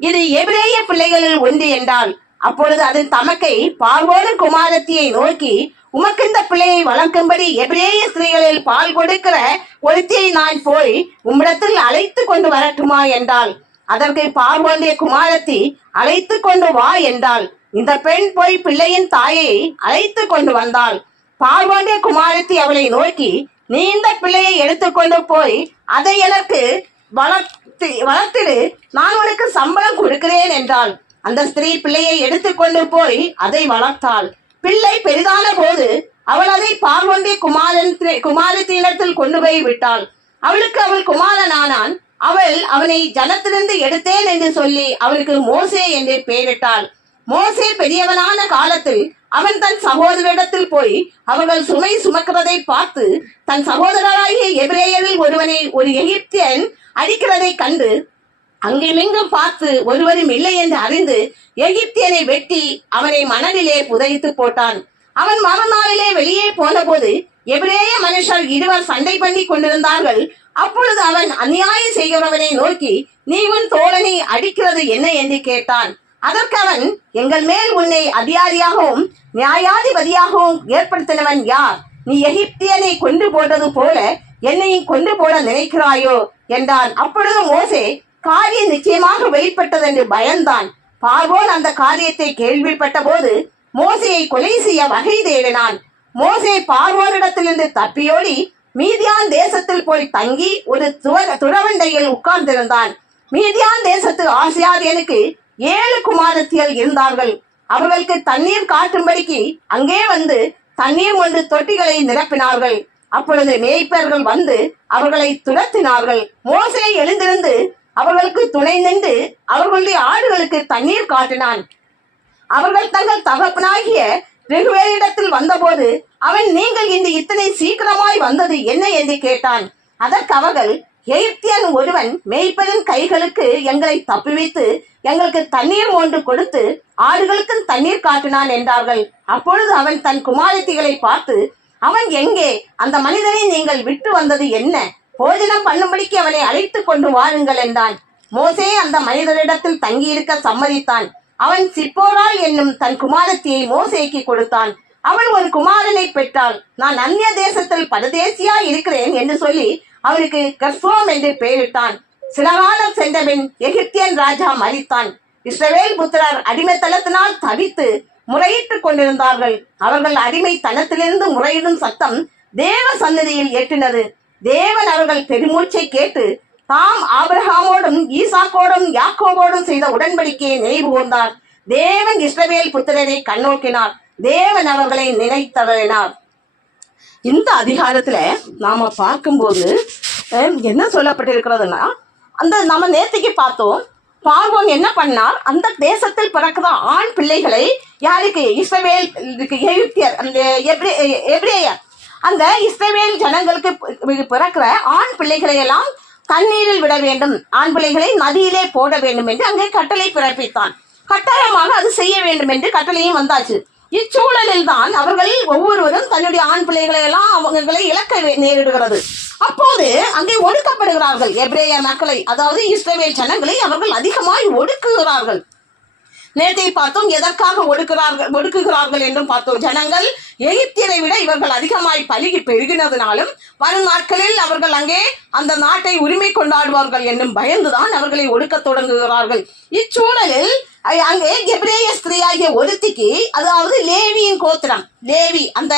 இது எபிரேய பிள்ளைகளில் ஒன்று என்றாள். அப்பொழுது அதன் தமக்கை பார்வோன் குமாரத்தியை நோக்கி, உமக்கு இந்த பிள்ளையை வளர்க்கும்படி எபிரேய ஸ்திரீகளில் பால் கொடுக்கிற ஒருத்தியை நான் போய் உம்மிடத்தில் அழைத்து கொண்டு வரட்டுமா என்றாள். அதற்கு பார்வோனுடைய குமாரத்தி, அழைத்து கொண்டு வா என்றாள். இந்த பெண் போய் பிள்ளையின் தாயை அழைத்து கொண்டு வந்தாள். பார்வோனுடைய குமாரத்தி அவளை நோக்கி, நீ இந்த பிள்ளையை எடுத்துக்கொண்டு போய் அதை எனக்கு வளர்த்திடு, நான் உனக்கு சம்பளம் கொடுக்கிறேன் என்றாள். அந்த ஸ்திரீ பிள்ளையை எடுத்துக்கொண்டு போய் அதை வளர்த்தாள். பிள்ளை பெரிதான போது அவள் அதை பார்வோனுடைய குமாரத்தினிடத்தில் கொண்டு போய் விட்டாள். அவளுக்கு அவள் குமாரனானான். அவள் அவனை ஜனத்திலிருந்து எடுத்தேன் என்று சொல்லி அவனுக்கு மோசே என்று பெயரிட்டாள். மோசே பெரியவனான காலத்தில் அவன் தன் சகோதரிடத்தில் போய் அவர்கள் சுமை சுமக்கிறதை பார்த்து தன் சகோதரராகிய எபிரேயரில் ஒருவனை ஒரு எகிப்தியன் அடிக்கிறதை கண்டு அங்குமிங்கும் பார்த்து ஒருவரும் இல்லை என்று அறிந்து எகிப்தியனை வெட்டி அவனை மணலிலே புதைத்து போட்டான். அவன் மறுநாளிலே வெளியே போன போது எபிரேய மனுஷர் இருவர் சண்டை பண்ணி கொண்டிருந்தார்கள். அப்பொழுது அவன் அநியாயம் செய்கிறவனை நோக்கி, நீ உன் தோழனை அடிக்கிறது என்ன என்று கேட்டான். அதற்கு அவன், எங்கள் மேல் உன்னை அதிகாரியாகவும் நியாயாதிபதியாகவும் ஏற்படுத்தினவன் யார்? நீ எகிப்தியனை கொண்டு போட்டது போல என்னையும் கொண்டு போட நினைக்கிறாயோ என்றான். அப்பொழுது மோசே காரியம் நிச்சயமாக வெளிப்பட்டது என்று பயந்தான். பார்வோன் அந்த காரியத்தை கேள்விப்பட்ட போது மோசேயை கொலை செய்ய வகை தேடினான். மோசே பார்வோனிடத்திலிருந்து தப்பியோடி மீதியான் தேசத்தில் போய் தங்கி ஒரு துறவண்டையில் உட்கார்ந்திருந்தான். மீதியான் தேசத்து ஆசியாரியனுக்கு 7 குமாரத்திகள் இருந்தார்கள். அவர்களுக்கு தண்ணீர் காட்டும்படிக்கு அங்கே வந்து தண்ணீர் கொண்டு தொட்டிகளை நிரப்பினார்கள். அப்பொழுது மேய்ப்பர்கள் வந்து அவர்களை துரத்தினார்கள். மோசே எழுந்திருந்து அவர்களுக்கு துணை நின்று அவர்களுடைய ஆடுகளுக்கு தண்ணீர் காட்டினான். அவர்கள் தங்கள் தகப்பனாகிய ரெகுவேலிடத்தில் வந்தபோது அவன், நீங்கள் இன்று இத்தனை சீக்கிரமாய் வந்தது என்ன என்று கேட்டான். அதற்கு அவர்கள், எகிப்தியன் ஒருவன் மேய்ப்பரின் கைகளுக்கு எங்களை தப்புவித்து எங்களுக்கு தண்ணீர் ஒன்று கொடுத்து ஆடுகளுக்கும் தண்ணீர் காட்டினான் என்றார்கள். அப்பொழுது அவன் தன் குமாரத்திகளை பார்த்து, அவன் எங்கே? அந்த மனிதனை நீங்கள் விட்டு வந்தது என்ன? போஜனம் பண்ணும்படிக்கு அவனை அழைத்து கொண்டு வாருங்கள் என்றான். மோசே அந்த மனிதரிடத்தில் தங்கியிருக்க சம்மதித்தான். அவன் சிப்போராள் என்னும் தன் குமாரத்தியை மோசேக்கு கொடுத்தான். அவள் ஒரு குமாரனை பெற்றாள். நான் அந்நிய தேசத்தில் பரதேசியா இருக்கிறேன் என்று சொல்லி அவனுக்கு கர்சோம் என்று பெயரிட்டான். சில காலம் சென்றபின் எகிப்தியன் ராஜா மரித்தான். இஸ்ரவேல் புத்திரர் அடிமைத்தனத்தினால் தவித்து முறையிட்டுக் கொண்டிருந்தார்கள். அவர்கள் அடிமைத்தனத்திலிருந்து முறையிடும் சத்தம் தேவ சந்நிதியில் எட்டினது. தேவன் அவர்கள் பெருமூச்சை கேட்டு தாம் ஆபிரகாமோடும் ஈசாக்கோடும் யாக்கோபோடும் செய்த உடன்படிக்கையை நினைவு கூர்ந்தார். தேவன் இஸ்ரவேல் புத்திரரை கண்ணோக்கினார். தேவன் அவர்களை நினைத்தவரினார். இந்த அதிகாரத்துல நாம பார்க்கும்போது என்ன சொல்லப்பட்டிருக்கிறதுனா, அந்த நம்ம நேற்றுக்கு பார்த்தோம், பார்வோன் என்ன பண்ணார், அந்த தேசத்தில் பிறக்கிற ஆண் பிள்ளைகளை யாருக்கு? இஸ்ரவேல் எகிப்தியர், அந்த எபிரேயர், அந்த இஸ்ரவேல் ஜனங்களுக்கு பிறக்கிற ஆண் பிள்ளைகளை எல்லாம் தண்ணீரில் விட வேண்டும், ஆண் பிள்ளைகளை நதியிலே போட வேண்டும் என்று அங்கே கட்டளை பிறப்பித்தான். கட்டாயமாக அது செய்ய வேண்டும் என்று கட்டளையும் வந்தாச்சு. இச்சூழலில் தான் அவர்கள் ஒவ்வொருவரும் தன்னுடைய ஆண் பிள்ளைகளை எல்லாம் அவங்களை இழக்க நேரிடுகிறது. அப்போது அங்கே ஒடுக்கப்படுகிறார்கள். எபிரேய மக்களை, அதாவது இஸ்ரவேல் ஜனங்களை அவர்கள் அதிகமாய் ஒடுக்குகிறார்கள். நேற்றை பார்த்தோம் எதற்காக ஒடுக்குகிறார்கள் என்றும் பார்த்தோம். ஜனங்கள் எகிப்தியரை விட இவர்கள் அதிகமாய் பலுகி பெருகினதுனாலும் வரும் நாட்களில் அவர்கள் அங்கே அந்த நாட்டை உரிமை கொண்டாடுவார்கள் என்னும் பயந்துதான் அவர்களை ஒடுக்க தொடங்குகிறார்கள். இச்சூழலில் அங்கே எபிரேய ஸ்திரீயாகிய ஒருத்திக்கு, அதாவது லேவியின் கோத்திரம், லேவி, அந்த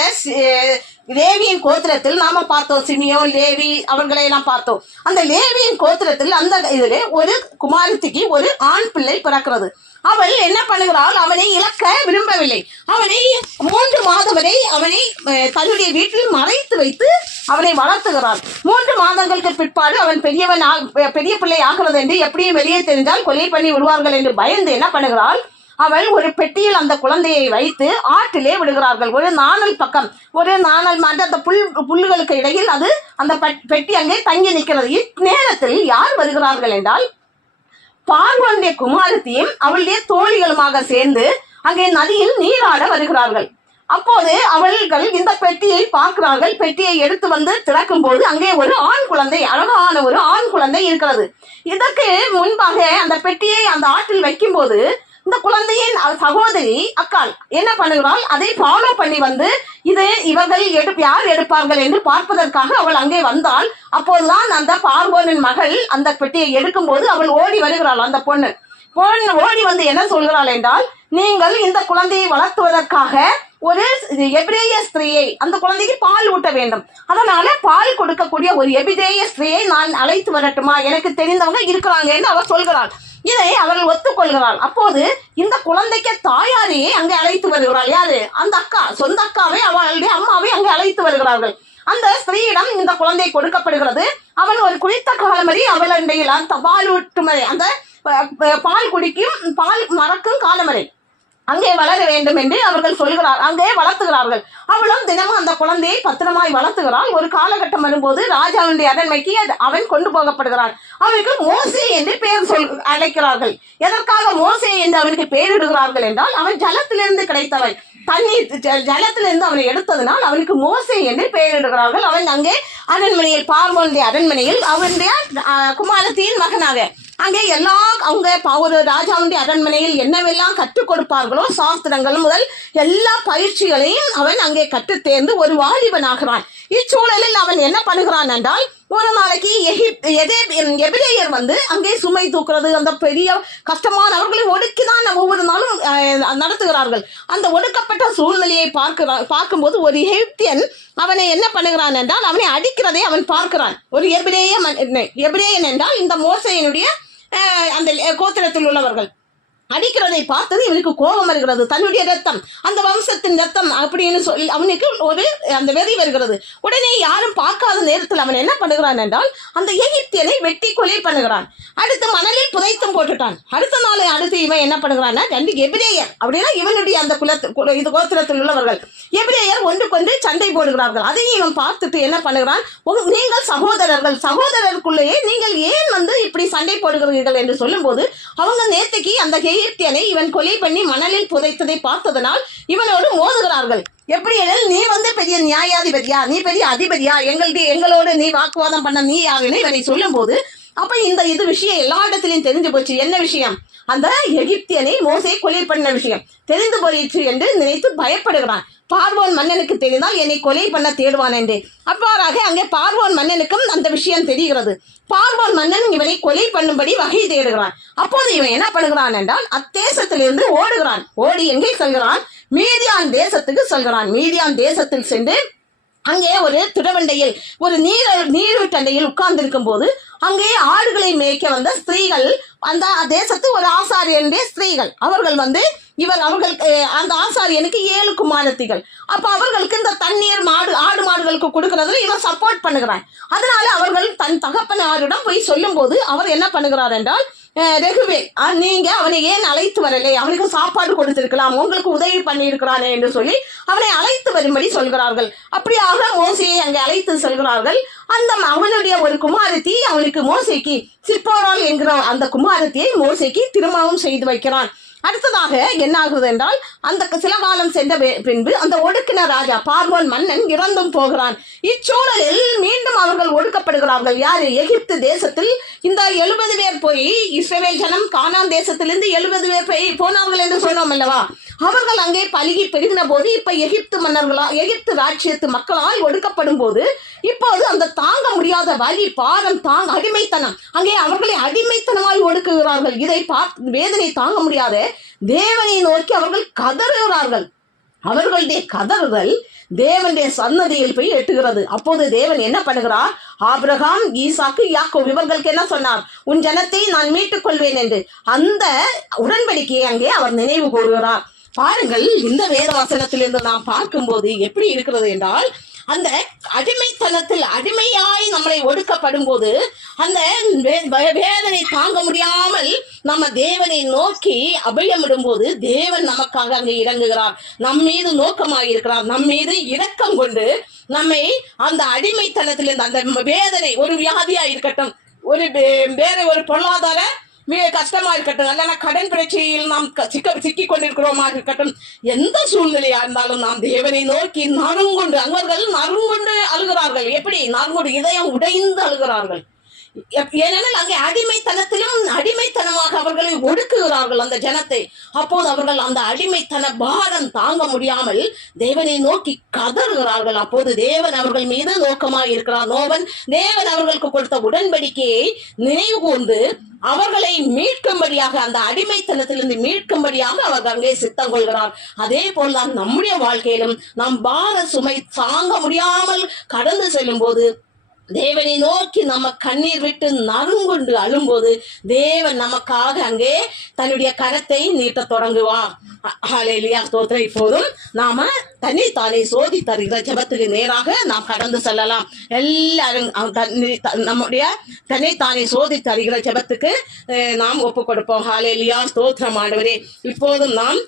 லேவியின் கோத்திரத்தில் நாம பார்த்தோம், சிமியோன், லேவி அவர்களை எல்லாம் பார்த்தோம். அந்த லேவியின் கோத்திரத்தில் அந்த இதில் ஒரு குமாரத்திக்கு ஒரு ஆண் பிள்ளை பிறக்கிறது. அவள் என்ன பண்ணுகிறாள், அவனை இழக்க விரும்பவில்லை. அவனை 3 மாதம் வரை அவனை தன்னுடைய வீட்டில் மறைத்து வைத்து அவனை வளர்த்துகிறாள். 3 மாதங்களுக்கு பிற்பாடு அவன் பெரிய பிள்ளை ஆகிறது என்று எப்படியும் வெளியே தெரிந்தால் கொலை பண்ணி விடுவார்கள் என்று பயந்து என்ன பண்ணுகிறாள், அவள் ஒரு பெட்டியில் அந்த குழந்தையை வைத்து ஆற்றிலே விடுகிறார்கள். ஒரு நாணல் பக்கம், ஒரு நாணல் மாட்டு அந்த புல்லுகளுக்கு இடையில் அது அந்த பெட்டி அங்கே தங்கி நிற்கிறது. இந்நேரத்தில் யார் வருகிறார்கள் என்றால், பார்வோனுடைய குமாரத்தியும் அவளுடைய தோழிகளுமாக சேர்ந்து அங்கே நதியில் நீராட வருகிறார்கள். அப்போது அவர்கள் இந்த பெட்டியை பார்க்கிறார்கள். பெட்டியை எடுத்து வந்து திறக்கும் போது அங்கே ஒரு ஆண் குழந்தை, அழகான ஒரு ஆண் குழந்தை இருக்கிறது. இதற்கு முன்பாக அந்த பெட்டியை அந்த ஆற்றில் வைக்கும் போது இந்த குழந்தையின் சகோதரி அக்காள் என்ன பண்ணுகிறாள், அதை ஃபாலோ பண்ணி வந்து இது இவர்கள் யார் எடுப்பார்கள் என்று பார்ப்பதற்காக அவள் அங்கே வந்தாள். அப்போதுதான் அந்த பார்வோனின் மகள் அந்த பெட்டியை எடுக்கும் போது அவள் ஓடி வருகிறாள். அந்த பொண்ணு ஓடி வந்து என்ன சொல்கிறாள் என்றால், நீங்கள் இந்த குழந்தையை வளர்த்துவதற்காக ஒரு எபிரேய ஸ்திரீயை, அந்த குழந்தைக்கு பால் ஊட்ட வேண்டும், அதனால பால் கொடுக்கக்கூடிய ஒரு எபிரேய ஸ்திரீயை நான் அழைத்து வரட்டுமா, எனக்கு தெரிந்தவங்க இருக்கிறாங்க என்று அவர் சொல்கிறாள். இதை அவர்கள் ஒத்துக்கொள்கிறாள். அப்போது இந்த குழந்தைக்கு தாயாரையே அங்கே அழைத்து வருகிறாள். யாரு? அந்த அக்கா, சொந்த அக்காவை, அவளுடைய அம்மாவை அங்கே அழைத்து வருகிறார்கள். அந்த ஸ்திரீயிடம் இந்த குழந்தை கொடுக்கப்படுகிறது. அவள் ஒரு குளித்த காலமறி, அவளுடைய பால் ஊட்டுமறை, அந்த பால் குடிக்கும், பால் மறக்கும் காலமறை அங்கே வளர வேண்டும் என்று அவர்கள் சொல்கிறார். அங்கே வளர்த்துகிறார்கள். அவளும் தினமும் அந்த குழந்தையை பத்திரமாய் வளர்த்துகிறாள். ஒரு காலகட்டம் வரும்போது ராஜாவுடைய அரண்மைக்கு அவன் கொண்டு போகப்படுகிறான். அவனுக்கு மோசே என்று பெயர் அழைக்கிறார்கள். எதற்காக மோசே என்று அவனுக்கு பெயரிடுகிறார்கள் என்றால், அவன் ஜலத்திலிருந்து கிடைத்தவன், தண்ணீர் ஜலத்திலிருந்து அவனை எடுத்ததனால் அவனுக்கு மோசே என்று பெயரிடுகிறார்கள். அவன் அங்கே அரண்மனையில், பார்வோனுடைய அரண்மனையில் அவனுடைய குமாரத்தியின் மகனாக அங்கே அவங்க ஒரு ராஜாவுடைய அரண்மனையில் என்னவெல்லாம் கற்றுக் கொடுப்பார்களோ, சாஸ்திரங்கள் முதல் எல்லா பயிற்சிகளையும் அவன் அங்கே கற்று தேர்ந்து ஒரு வாலிபனாகிறான். இச்சூழலில் அவன் என்ன பண்ணுகிறான் என்றால், ஒரு நாளைக்கு எபிரேயர் வந்து அங்கே சுமை தூக்குறது, அந்த பெரிய கஷ்டமான, அவர்களை ஒடுக்கிதான் ஒவ்வொரு நாளும் நடத்துகிறார்கள். அந்த ஒடுக்கப்பட்ட சூழ்நிலையை பார்க்கும்போது ஒரு எகிப்தியன் அவனை என்ன பண்ணுகிறான் என்றால், அவனை அடிக்கிறதை அவன் பார்க்கிறான். ஒரு எபிரேயன் என்றால் இந்த மோசேயினுடைய அந்த கோத்திரத்தில் உள்ளவர்கள். அடிக்கிறதை பார்த்தது இவனுக்கு கோபம் வருகிறது. தன்னுடைய ரத்தம், அந்த வம்சத்தின் ரத்தம் அப்படின்னு சொல்லி அவனுக்கு ஒரு அந்த வெறி வருகிறது. உடனே யாரும் பார்க்காத நேரத்தில் அவன் என்ன பண்ணுகிறான் என்றால் அந்த எகிப்தியனை வெட்டி கொலை பண்ணுகிறான். அடுத்து மணலில் புதைத்தும் போட்டுட்டான். அடுத்து இவன் என்ன பண்ணுகிறான்னா 2 எபிரேயர் அப்படின்னா இவனுடைய அந்த இது கோத்திரத்தில் உள்ளவர்கள் எபிரேயர் ஒன்றுக்கொன்று சண்டை போடுகிறார்கள். அதையும் இவன் பார்த்துட்டு என்ன பண்ணுகிறான், நீங்கள் சகோதரருக்குள்ளேயே நீங்கள் ஏன் இப்படி சண்டை போடுகிறீர்கள் என்று சொல்லும் போது அவங்க நேற்றுக்கு அந்த எகிப்தியனை இவன் கொலை பண்ணி மணலில் புதைத்ததை பார்த்ததனால் இவனோடு மோதுகிறார்கள். எப்படி நீ பெரிய நியாயாதிபதியா, நீ பெரிய அதிபதியா, எங்களோடு நீ வாக்குவாதம் பண்ண நீ யாருன்னு இவனை சொல்லும் போது அப்ப இது விஷயம் எல்லா இடத்திலையும் தெரிஞ்சு போச்சு. என்ன விஷயம்? அந்த எகிப்தியனை மோசே கொலை பண்ண விஷயம் தெரிந்து போயிற்று என்று நினைத்து பயப்படுகிறான். பார்வோன் மன்னனுக்கு தெரிந்தால் என்னை கொலை பண்ண தேடுவான் என்று. அவ்வாறாக அங்கே பார்வோன் மன்னனுக்கும் அந்த விஷயம் தெரிகிறது. பார்வோன் மன்னன் இவனை கொலை பண்ணும்படி வகை தேடுகிறான். அப்போது இவன் என்ன பண்ணுகிறான் என்றால் அத்தேசத்திலிருந்து ஓடுகிறான். ஓடி எங்கே செல்கிறான்? மீதியான் தேசத்துக்கு செல்கிறான். மீதியான் தேசத்தில் சென்று அங்கே ஒரு துறவண்டையில் ஒரு நீரூற்றண்டையில் உட்கார்ந்திருக்கும் போது அங்கே ஆடுகளை மேய்க்க வந்த ஸ்திரீகள், அந்த தேசத்து ஒரு ஆசாரியனுடைய ஸ்திரீகள், அவர்கள் அவர்கள் அந்த ஆசாரியனுக்கு 7 குமாரத்திகள். அப்ப அவர்களுக்கு இந்த தண்ணீர் ஆடு மாடுகளுக்கு கொடுக்கறதுல இவன் சப்போர்ட் பண்ணுகிறான். அதனால அவர்கள் தன் தகப்பனாரிடம் போய் சொல்லும் போது அவர் என்ன பண்ணுகிறார் என்றால், ரெகுவே நீங்க அவனை ஏன் அழைத்து வரலை, அவனுக்கு சாப்பாடு கொடுத்திருக்கலாம், உங்களுக்கு உதவி பண்ணி இருக்கிறானே என்று சொல்லி அவனை அழைத்து வரும்படி சொல்கிறார்கள். அப்படியாக மோசையை அங்கே அழைத்து செல்கிறார்கள். அந்த அவனுடைய ஒரு குமாரத்தி அவனுக்கு மோசைக்கு சிப்போரால் என்கிற அந்த குமாரத்தியை மோசைக்கு திருமணம் செய்து வைக்கிறான். அடுத்ததாக என்ன ஆகுது என்றால் அந்த சில காலம் சென்ற பின்பு அந்த ஒடுக்கின ராஜா பார்வோன் மன்னன் இறந்தும் போகிறான். இச்சூழலில் மீண்டும் அவர்கள் ஒடுக்கப்படுகிறார்கள். யாரு? எகிப்து தேசத்தில் இந்த 70 பேர் போய் இஸ்ரவேல் ஜனம் கானான் தேசத்திலிருந்து 70 பேர் போனார்கள் என்று சொன்னோம் அல்லவா? அவர்கள் அங்கே பலுகி பெருகின போது இப்ப எகிப்து ராஜ்யத்து மக்களால் ஒடுக்கப்படும் போது இப்போது அந்த தாங்க முடியாத வலி பாரம் அடிமைத்தனம், அங்கே அவர்களை அடிமைத்தனமாய் ஒடுக்குகிறார்கள். இதை பார்த்து வேதனை தாங்க முடியாத தேவனை நோக்கி அவர்கள் கதறுகிறார்கள். அவர்களுடைய கதறுதல் தேவனுடைய சன்னதியில் போய் எட்டுகிறது. அப்போது தேவன் என்ன பண்ணுகிறார்? ஆபிரகாம், ஈசாக்கு, யாக்கோபு இவர்களுக்கு என்ன சொன்னார்? உன் ஜனத்தை நான் மீட்டுக் கொள்வேன் என்று அந்த உடன்படிக்கையை அங்கே அவர் நினைவு கூறுகிறார். பாருங்கள், இந்த வேத வசனத்திலிருந்து நாம் பார்க்கும்போது எப்படி இருக்கிறது என்றால் அந்த அடிமைத்தனத்தில் அடிமையாய் நம்மளை ஒடுக்கப்படும் போது அந்த வேதனை தாங்க முடியாமல் நம்ம தேவனை நோக்கி அபயமிடும் போது தேவன் நமக்காக அங்கே இறங்குகிறார். நம் மீது நோக்கமாக இருக்கிறார். நம் மீது இரக்கம் கொண்டு நம்மை அந்த அடிமைத்தனத்திலிருந்து அந்த வேதனை, ஒரு வியாதியா இருக்கட்டும், வேற ஒரு பொருளாதார கஷ்டமா இருக்கட்டும், அல்ல கடன் பிரச்சனையில் நாம் சிக்கி கொண்டிருக்கிறோமா இருக்கட்டும், எந்த சூழ்நிலையா இருந்தாலும் நாம் தேவனை நோக்கி நறுங்கொண்டு, அவர்கள் நறுங்கொண்டு அழுகிறார்கள். எப்படி நறுங்கொண்டு? இதயம் உடைந்து அழுகிறார்கள். ஏனெனில் அங்கே அடிமைத்தனமாக அவர்களை ஒடுக்குகிறார்கள் அந்த ஜனத்தை. அப்போது அவர்கள் அந்த அடிமைத்தன பாரம் தாங்க முடியாமல் தேவனை நோக்கி கதறுகிறார்கள். அப்போது தேவன் அவர்கள் மீது நோக்கமாக இருக்கிறார். தேவன் அவர்களுக்கு கொடுத்த உடன்படிக்கையை நினைவு கூர்ந்து அவர்களை மீட்கும்படியாக, அந்த அடிமைத்தனத்திலிருந்து மீட்கும்படியாக அவர்கள் அங்கே சித்தம் கொள்கிறார். அதே போல்தான் நம்முடைய வாழ்க்கையிலும் நாம் பார சுமை தாங்க முடியாமல் கடந்து செல்லும் போது தேவனை நோக்கி நம்ம கண்ணீர் விட்டு நறுங்கொண்டு அழும்போது தேவன் நமக்காக அங்கே தன்னுடைய கரத்தை நீட்ட தொடங்குவார். ஹல்லேலூயா, ஸ்தோத்திரம். இப்போதும் நாம தன்னைத்தானே சோதி தருகிற ஜெபத்துக்கு நேராக நாம் கடந்து செல்லலாம். எல்லாரும் நம்முடைய தன்னைத்தானே சோதி தருகிற ஜெபத்துக்கு நாம் ஒப்பு கொடுப்போம். ஹல்லேலூயா, ஸ்தோத்திரம் ஆண்டவரே. இப்போதும் நாம்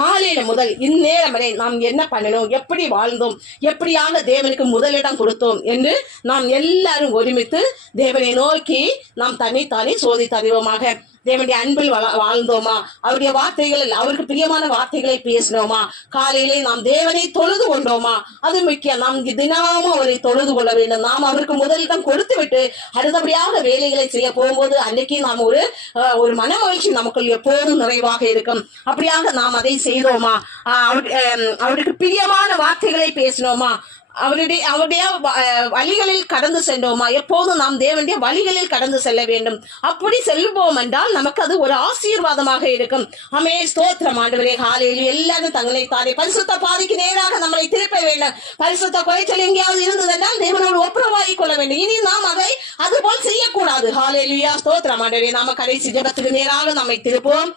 காலையில முதல் இந்நேரம் வரை நாம் என்ன பண்ணணும், எப்படி வாழ்ந்தோம், எப்படியாக தேவனுக்கு முதலிடம் கொடுத்தோம் என்று நாம் எல்லாரும் ஒருமித்து தேவனை நோக்கி நாம் தன்னைத்தானே சோதி தருவோமாக. தேவனுடைய அன்பில் வாழ்ந்தோமா? அவருடைய வார்த்தைகள், அவருக்கு பிரியமான வார்த்தைகளை பேசினோமா? காலையிலே நாம் தேவனை தொழுது கொண்டோமா? அது முக்கியம். நாம் தினமும் அவரை தொழுது கொள்ள வேண்டும். நாம் அவருக்கு முதலிடம் கொடுத்து விட்டு அடுத்தபடியாக வேலைகளை செய்ய போகும்போது அன்னைக்கு நாம் ஒரு மன மகிழ்ச்சி நமக்குள் எப்போதும் நிறைவாக இருக்கும். அப்படியாக நாம் அதை செய்தோமா? அவருக்கு பிரியமான வார்த்தைகளை பேசினோமா? அவருடைய வழிகளில் கடந்து சென்றோமா? எப்போதும் நாம் தேவனுடைய வழிகளில் கடந்து செல்ல வேண்டும். அப்படி செல்வோம் என்றால் நமக்கு அது ஒரு ஆசீர்வாதமாக இருக்கும். ஆமே, ஸ்தோத்திரம் ஆண்டவரே. ஹல்லேலூயா. எல்லாரும் தங்களை தானே பரிசுத்த பாதைக்கு நேராக நம்மளை திருப்ப வேண்டும். பரிசுத்த குறைச்சல் எங்கேயாவது இருந்ததென்றால் தேவனோடு ஒப்புரவாகிக் கொள்ள வேண்டும். இனி நாம் அதை அதுபோல் செய்யக்கூடாது. ஹல்லேலூயா, ஸ்தோத்திரம் ஆண்டவரே. நாம கடைசி ஜெபத்துக்கு நேராக நம்மை திருப்போம்.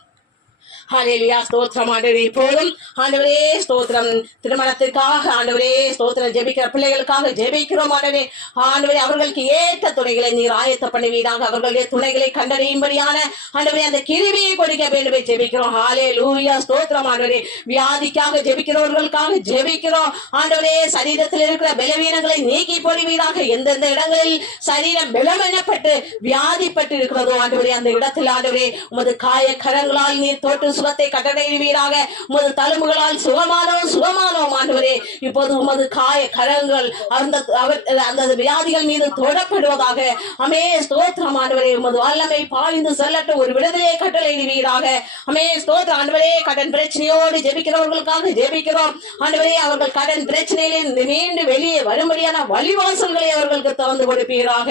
ஹalleluya ஸ்தோத்திரம் ஆண்டவரே. இப்போதும் ஆண்டவரே ஸ்தோத்திரம், திருமணத்திற்காக ஆண்டவரே ஸ்தோத்திரம் ஜெபிக்கிற பிள்ளைகளுக்காக ஜெபிக்கிறோம் ஆண்டவரே. ஆண்டவரே அவர்களுக்கு ஏற்ற துணைகளை நீர் ஆயத்த பண்ணுவீராக. அவர்களுடைய துணைகளை கண்டறியும்படியான ஆண்டவரே அந்த கிருபையை கொடுக்க வேண்டும் ஜெபிக்கிறோம். ஹalleluya ஸ்தோத்திரம் ஆண்டவரே. வியாதிக்காக ஜெபிக்கிறவர்களுக்காக ஜெபிக்கிறோம் ஆண்டவரே. சரீரத்தில் இருக்கிற பலவீனங்களை நீக்கி போடுவீராக. எந்தெந்த இடங்களில் சரீரம் பலவீனப்பட்டு வியாதிப்பட்டு இருக்கிறதோ ஆண்டவரே அந்த இடத்தில் ஆண்டவரே உமது காய கரங்களால் நீர் தொட்டு சுகத்தை கட்டளையிடுவீராக. உமது தழும்புகளால் சுகமானோம் ஆண்டவரே. இப்போது உமது காய கரங்கள் அந்த வியாதிகள் மீது தொடப்படுவதாக. அமே ஸ்தோத்திரம் ஆண்டவரே. உமது வல்லமை பாய்ந்து செல்லட்டும். ஒரு விடுதலையை கட்டளையிடுவீராக. அமே ஸ்தோத்திரம் ஆண்டவரே. கடன் பிரச்சனையோடு ஜெபிக்கிறவர்களுக்காக ஜெபிக்கிறோம் ஆண்டவரே. அவர்கள் கடன் பிரச்சனையிலே மீண்டு வெளியே வரும்படியான வழிவாசல்களை அவர்களுக்கு திறந்து கொடுப்பீராக.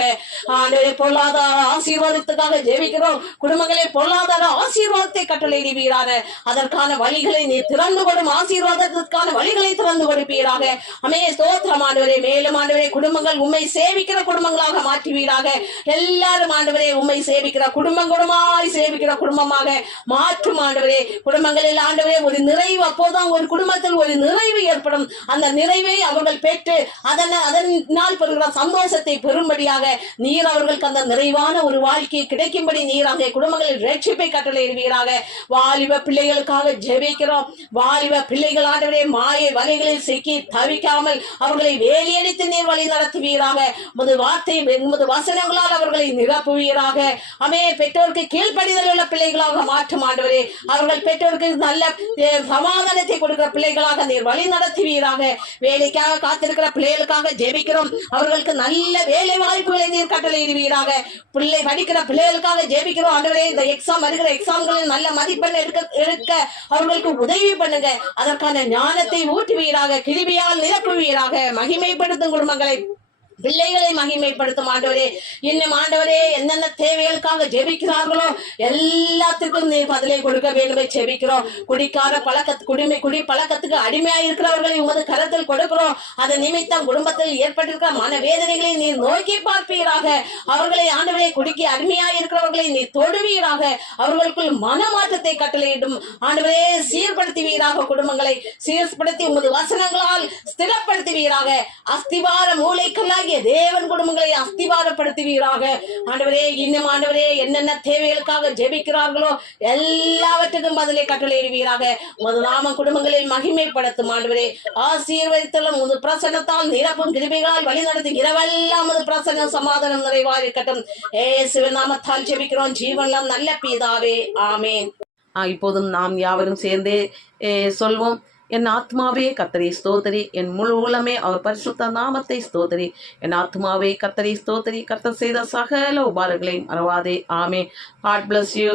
ஆண்டவரே பொருளாதார ஆசீர்வாதத்துக்காக ஜெபிக்கிறோம். குடும்பங்களை பொருளாதார ஆசீர்வாதத்தை கட்டளையிடுவீராக. அதற்கான வழிகளை நீ திறந்து கொடும். ஆசீர்வாதத்திற்கான வழிகளை திறந்து கொடுப்பீராக. அமே ஸ்தோத்திரம் ஆண்டவரே. மேலும் ஆண்டவரே குடும்பங்கள் உம்மை சேவிக்கிற குடும்பங்களாக மாற்றுவீராக. எல்லாரும் ஆண்டவரே உம்மை சேவிக்கிற குடும்பமாய் சேவிக்கிற குடும்பமாக மாற்றும் ஆண்டவரே. குடும்பங்களில் ஆண்டவரே ஒரு நிறைவு, அப்போதான் ஒரு குடும்பத்தில் ஒரு நிறைவு ஏற்படும். அந்த நிறைவை அவர்கள் பெற்று அதனால் பெறுகிற சந்தோஷத்தை பெறும்படியாக நீர் அவர்களுக்கு அந்த நிறைவான ஒரு வாழ்க்கையை கிடைக்கும்படி நீர் அந்த குடும்பங்களில் ரட்சிப்பை கட்டளையிடுவீராக. வாலிப பிள்ளைகளுக்காக ஜெபிக்கிறோம். வாலிப பிள்ளைகள் ஆண்டவரே மாயை வலைகளில் சிக்கி தவிக்காமல் அவர்களை வேலியடித்து நீர் வழி நடத்துவீராக. உமது வார்த்தை உமது வசனங்களால் அவர்களை நிரப்புவீராக. அமே பெற்றோருக்கு கீழ்ப்படிதல் உள்ள பிள்ளைகளாக மாற்றும் ஆண்டவரே. அவர்கள் பெற்றோருக்கு நல்ல சமாதானத்தை கொடுக்கிற பிள்ளைகளாக நீர் வழி நடத்துவீராக. வேலைக்காக காத்திருக்கிற பிள்ளைகளுக்காக ஜெபிக்கிறோம். அவர்களுக்கு நல்ல வேலை வாய்ப்புகளை நீர் கட்டளையிடுவீராக. பிள்ளை படிக்கிற பிள்ளைகளுக்காக ஜெபிக்கிறோம் ஆண்டவரே. இந்த எக்ஸாம் வருகிற எக்ஸாம்களில் நல்ல மதிப்பெண் எடுக்க அவர்களுக்கு உதவி பண்ணுங்க. அதற்கான ஞானத்தை ஊட்டுவீராக. கிருபையால் நிரப்புவீராக. மகிமைப்படுத்தும் குடும்பங்களை பிள்ளைகளை மகிமைப்படுத்தும் ஆண்டவரே. இன்னும் ஆண்டவரே என்னென்ன தேவைகளுக்காக ஜெபிக்கிறார்களோ எல்லாத்துக்கும் நீ பதிலை கொடுக்க வேண்டும் ஜெபிக்கிறோம். குடிக்கார குடி பழக்கத்துக்கு அடிமையா இருக்கிறவர்களை உமது கரத்தில் கொடுக்கிறோம். அதன் நிமித்தம் குடும்பத்தில் ஏற்பட்டிருக்கிற மனவேதனைகளை நீ நோக்கி பார்ப்பீராக. அவர்களை ஆண்டவரே குடிக்க அடிமையா இருக்கிறவர்களை நீ தொடுவீராக. அவர்களுக்குள் மனமாற்றத்தை கட்டளையிடும் ஆண்டவரே. சீர்படுத்துவீராக. குடும்பங்களை சீர்படுத்தி உமது வசனங்களால் ஸ்திரப்படுத்துவீராக. அஸ்திவார மூளைக்கல்லாக தேவன் குடும்பங்களை அஸ்திவாரப்படுத்துவீராக. ஆண்டவரே இன்னும் ஆண்டவரே என்னென்ன தேவைகளுக்காக ஜெபிக்கிறார்களோ எல்லாவற்றுக்கும் பதிலை கட்டளையிடுவீராக. உமது நாம குடும்பங்களில் மகிமைப்படுத்தும் ஆண்டவரே. ஆசீர்வதித்தலும் உமது பிரசன்னத்தால் நிரப்பும் கிருபைகளால் வழி நடத்தி இரவெல்லாம் உமது பிரசன்ன சமாதானம் நிறைவாயிருக்கட்டும். இயேசுவின் நாமத்தால் ஜெபிக்கிறோம் ஜீவன்லாம் நல்ல பிதாவே. ஆமென். இப்போதும் நாம் யாவரும் சேர்ந்து சொல்வோம். என் ஆத்மாவே கர்த்தரை ஸ்தோத்திரி, என் முழு உள்ளமே அவர் பரிசுத்த நாமத்தை ஸ்தோத்திரி. என் ஆத்மாவே கர்த்தரை ஸ்தோத்திரி, கர்த்தர் செய்த சகல உபாரங்களையும் மறவாதே. ஆமென். God bless you.